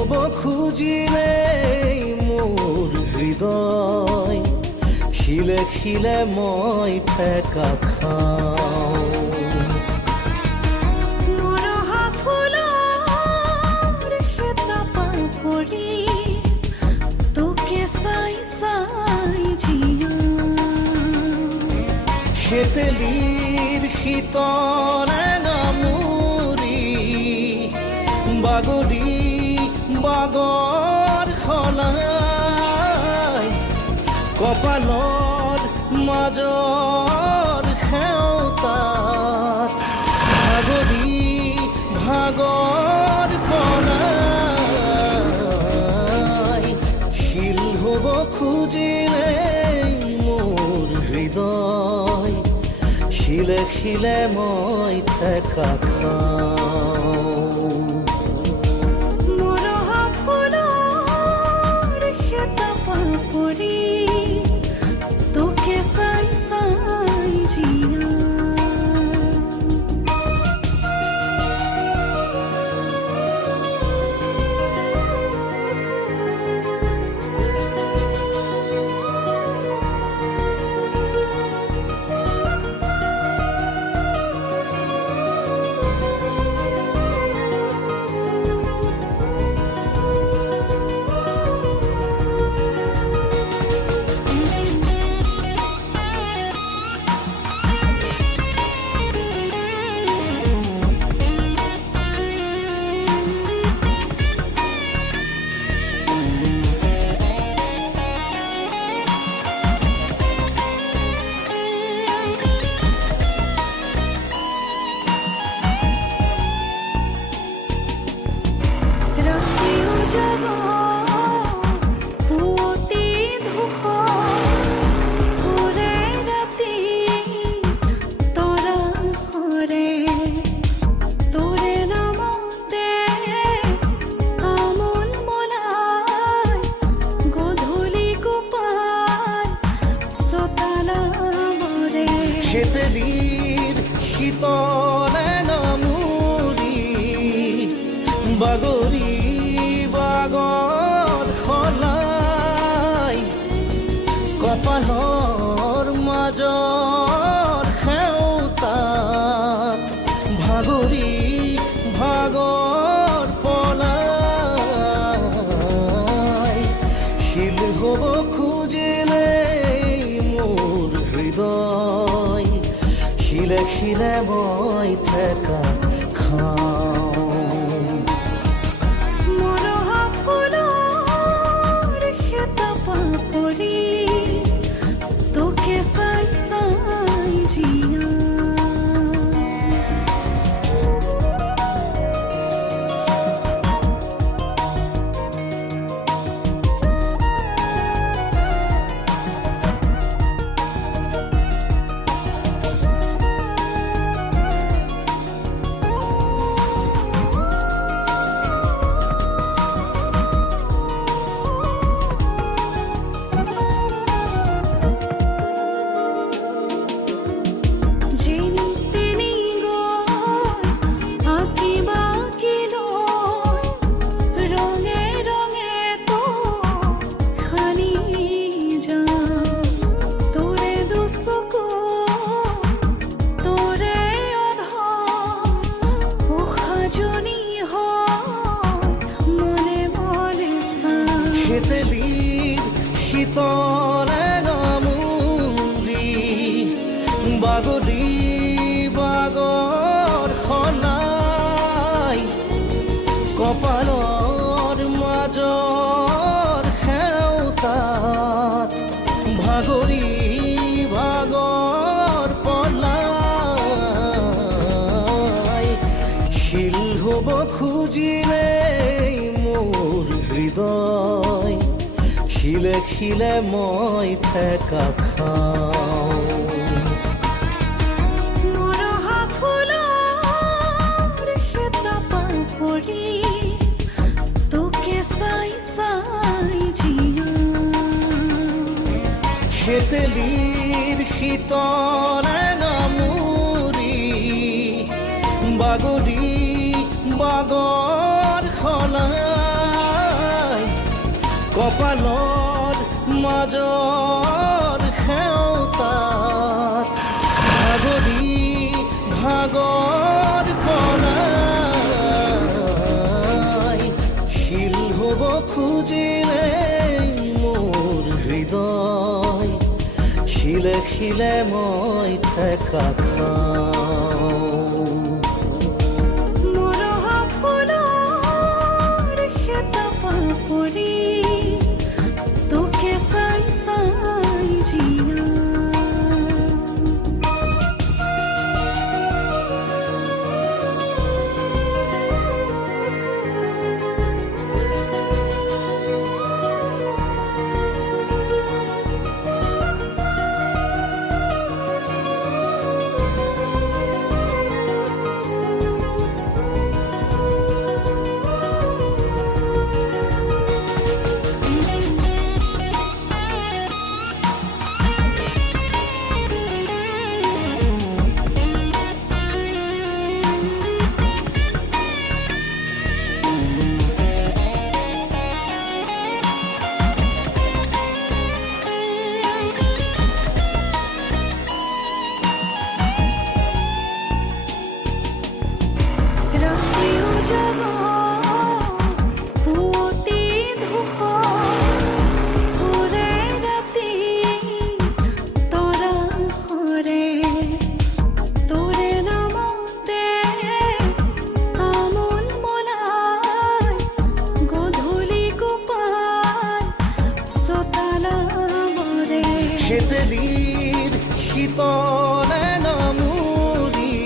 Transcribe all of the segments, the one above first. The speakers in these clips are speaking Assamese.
হ'ব খুজিলে মোৰ হৃদয় খিলে খিলে মই ঠেকা খাওঁ মৰহা ফুলৰ হেতাপা পৰি তোকে চাই চাই জিয়া সেতেলিৰ শীতলে নামুৰি বাগৰি বাগৰ খলাই কপালৰ মাজৰ সেউতাত ভাগৰি ভাগৰ পলাই শিল হ'ব খুজিলে মোৰ হৃদয় খিলে খিলে মই ঠেকা খাওঁ মৰহা ফুলৰ হেতাপা পৰি তোকে চাই চাই জিয়া ৰাতিও যাব পুৱতি ধূসৰ উৰে ৰাতি তৰা সৰে তোৰে নামতে আমোল মলাই গধূলি গোপাল চোতালা মৰে সেতেলিৰ শীতলে নামুৰি বাগৰি বাগৰ খলাই কপালৰ মাজৰ সেউতাত ভাগৰি ভাগৰ পলাই শিল হ'ব খুজিলে মোৰ হৃদয় খিলে খিলে মই ঠেকা খাওঁ মৰহা ফুলৰ হেতাপা পৰি তোকে চাই চাই জিয়া যেনি তেনি গৈ আঁকি বাঁকি লৈ ৰঙে ৰঙে তো খানি যাম তোৰে দুচকু তোৰে অধৰ উসাজনি হয় মনে মনে চাম সেতেলিৰ শীতলে নামুৰি বাগৰি বাগৰ খলাই কপালৰ মাজৰ সেউতাত ভাগৰি ভাগৰ পলাই শিল হ'ব খুজিলে মোৰ হৃদয় খিলে খিলে মই ঠেকা খাওঁ মৰহা ফুলৰ হেতাপা পৰি তোকে চাই চাই জিয়া সেতেলিৰ শীতলে নামুৰি বাগৰি বাগৰ খলাই মাজৰ সেউতাত ভাগৰি ভাগৰ পলাই শিল হ'ব খুজিলে মোৰ হৃদয় শিলে শিলে মই ঠেকা খাওঁ মৰহা ফুলৰ খেতাপা পৰি তোকে চাই চাই জিয়া সেতেলিৰ শীতলে নামুৰি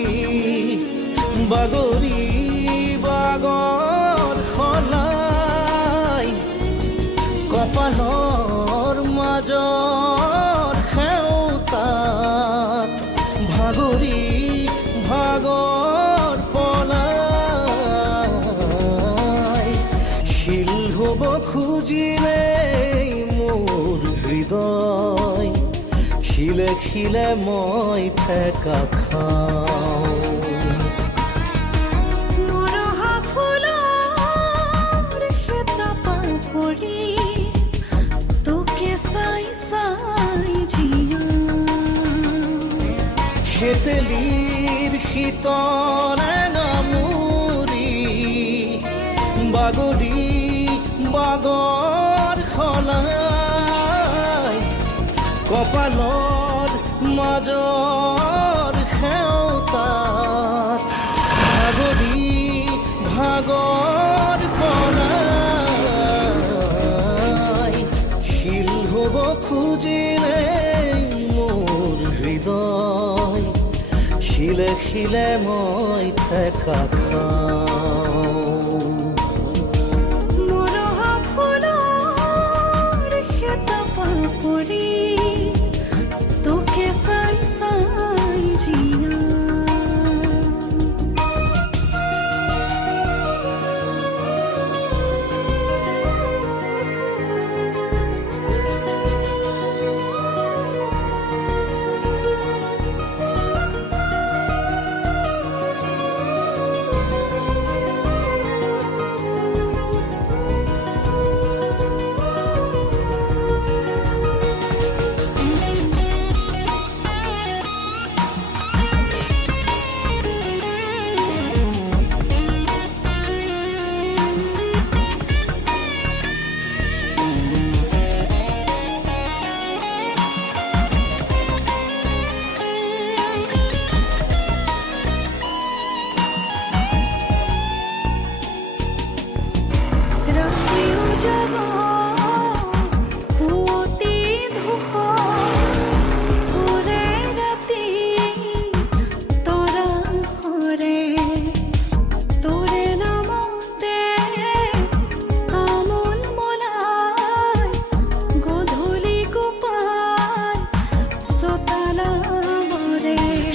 বাগৰি বাগৰ সলাই কপালৰ মাজৰ সেউতাত ভাগৰি ভাগৰ পলাই শিল হ'ব খুজিলে মোৰ হৃদয় শিলে শিলে মই ঠেকা খাওঁ মৰহা ফুলৰ খেতাপা পৰি তোকে চাই চাই জিয়া সেতেলিৰ শীতলে নামুৰি বাগৰি বাগৰ সলাই কপালৰ মাজৰ সেউতাত ভাগৰি ভাগৰ পলাই শিল হ'ব খুজিলে মোৰ হৃদয় শিলে শিলে মই ঠেকা খাওঁ মৰহা ফুলৰ খেতাপা পৰি তোকে চাই চাই জিয়া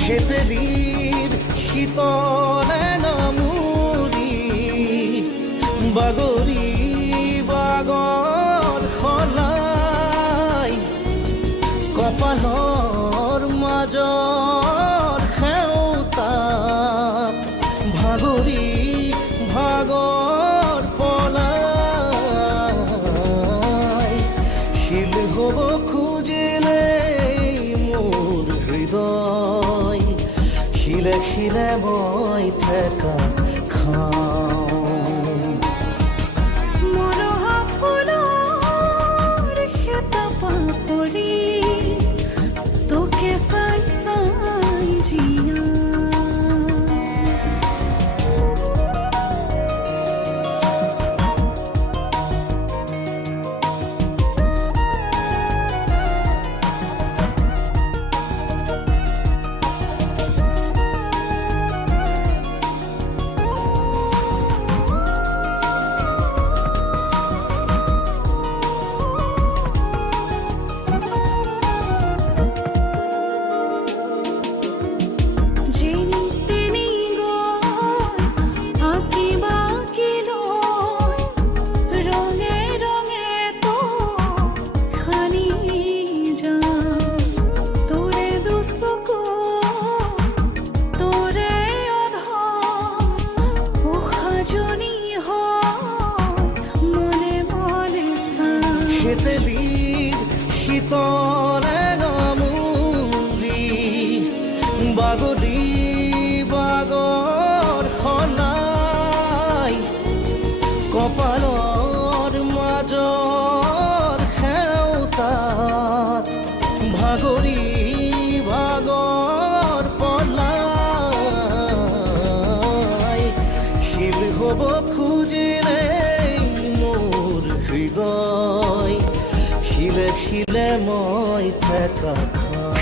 সেতেলিৰ শীতলে নামুৰি বাগৰি বাগৰ সলাই কপালৰ মাজৰ সেউতাত ভাগৰি ভাগৰ পলাই শিল হ'ব হৃদয় শিলে শিলে মই ঠেকা খাওঁ মৰহা ফুলৰ খেতাপা পৰি তোকে চাই চাই জিয়া যেনি তেনি গৈ আঁকি বাঁকি লৈ ৰঙে ৰঙে তো খানি যাম তোৰে দুচকু তোৰে অধৰ উসাজনি হয় মনে মনে চাম সেতেলিৰ শীতলে নামুৰি বাগৰি বাগৰ খনাই কপালৰ মাজৰ সেউতাত ভাগৰি ভাগৰ পলাই শিল হ'ব খুজিলে মোৰ হৃদয় শিলে শিলে মই ঠেকা খাওঁ